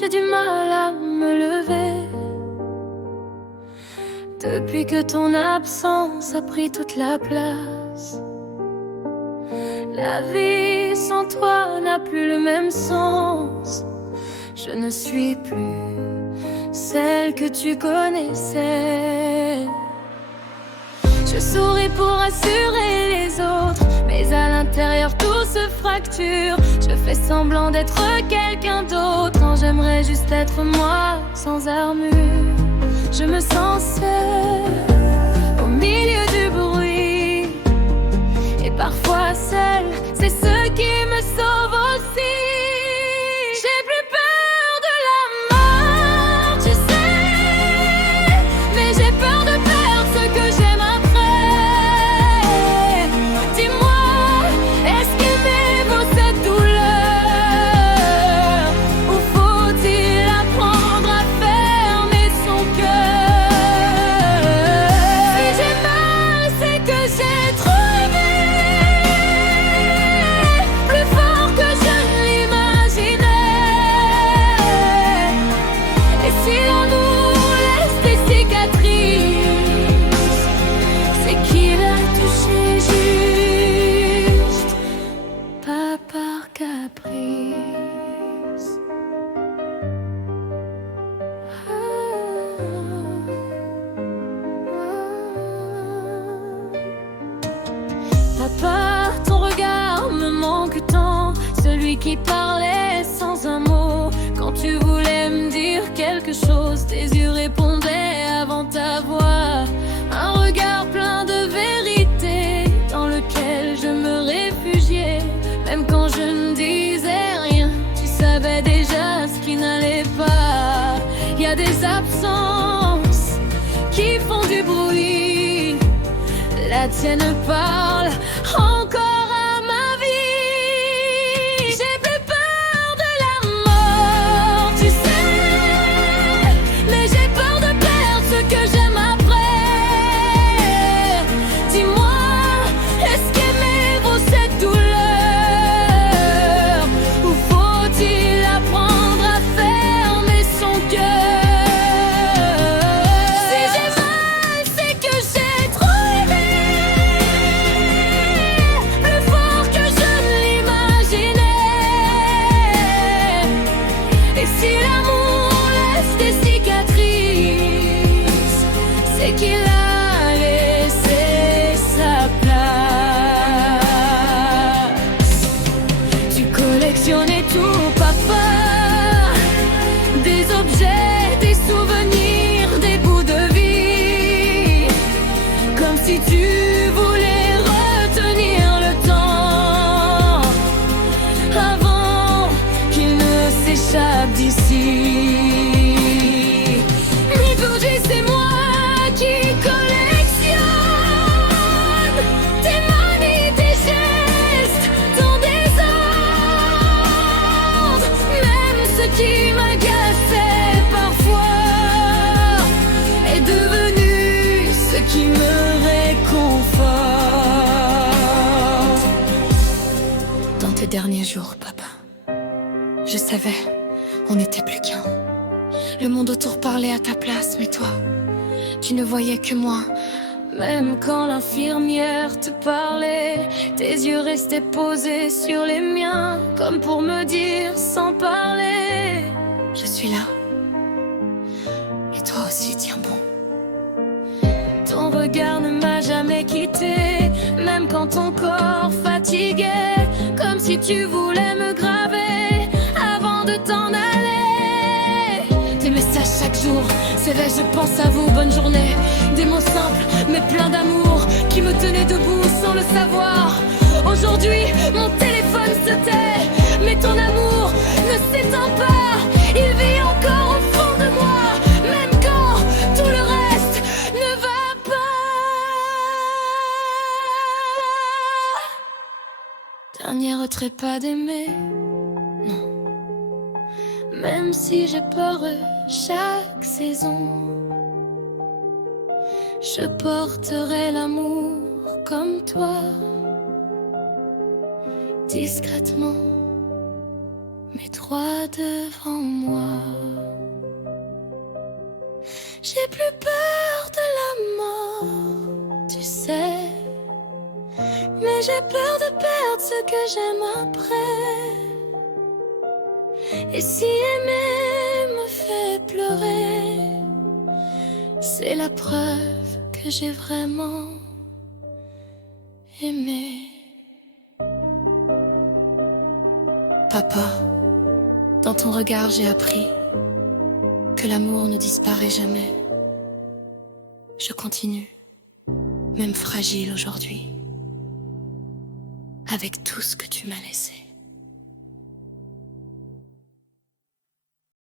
j'ai du mal à me lever. Depuis que ton absence a pris toute la place, la vie sans toi n'a plus le même sens. Je ne suis plus celle que tu connaissais. Je souris pour assurer les autres, mais à l'intérieur tout se fracture. Je fais semblant d'être quelqu'un d'autre quand j'aimerais juste être moi, sans armure. Je me sens seule au milieu du bruit, et parfois seule, c'est ce qui me sauve aussi. J'ai plus peur de la mort, tu sais, mais j'ai peur de perdre ce que j'aime après. Dis-moi, est-ce qu'aimer vaut cette douleur, ou faut-il apprendre à fermer son cœur? Si j'ai mal, c'est que j'ai trop aimé, plus fort que je ne l'imaginais. Et si l'amour laisse des cicatrices, c'est qu'il a touché juste, pas par caprice. Papa, ton regard me manque tant, celui qui parlait sans un mot. Quand tu voulais me dire quelque chose, tes yeux répondaient avant ta voix. Un regard plein de vérité dans lequel je me réfugiais. Même quand je ne disais rien, tu savais déjà ce qui n'allait pas. Y a des absences qui font du bruit, la tienne parle encore à ma vie. J'ai plus peur de la mort, tu sais, mais j'ai peur de perdre ce que j'aime après. Dis-moi, est-ce qu'aimer vaut cette douleur, ou faut-il apprendre à fermer son cœur? Si j'ai mal, c'est que j'ai trop aimé, plus fort que je ne l'imaginais. Et si l'amour laisse des cicatrices, c'est qu'il a laissé sa place. Tu collectionnais tout, papa, des objets, des souvenirs, des bouts de vie, comme si tu voulais retenir le temps avant qu'il ne s'échappe d'ici. Mais aujourd'hui c'est moi qui collectionne tes manies, tes gestes, ton désordre. Même ce qui m'agaçait parfois est devenu ce qui me réconforte. Dans tes derniers jours, papa, je savais, on n'était plus qu'un. Le monde autour parlait à ta place, mais toi, tu ne voyais que moi. Même quand l'infirmière te parlait, tes yeux restaient posés sur les miens, comme pour me dire sans parler: je suis là, et toi aussi tiens bon. Ton regard ne m'a jamais quitté, même quand ton corps fatiguait, comme si tu voulais me graver avant de t'en aller. Tes messages chaque jour, c'est vrai, je pense à vous, bonne journée. Des mots simples, mais pleins d'amour, qui me tenaient debout sans le savoir. Aujourd'hui, mon téléphone se tait, mais ton amour ne s'éteint pas. Il vit encore au fond de moi, même quand tout le reste ne va pas. Dernier trépas d'aimer, non. Même si j'ai peur chaque saison, je porterai l'amour comme toi, discrètement, mais droit devant moi. J'ai plus peur de la mort, tu sais, mais j'ai peur de perdre ce que j'aime après. Et si aimer me fait pleurer, c'est la preuve que j'ai vraiment aimé. Papa, dans ton regard j'ai appris que l'amour ne disparaît jamais. Je continue, même fragile aujourd'hui, avec tout ce que tu m'as laissé.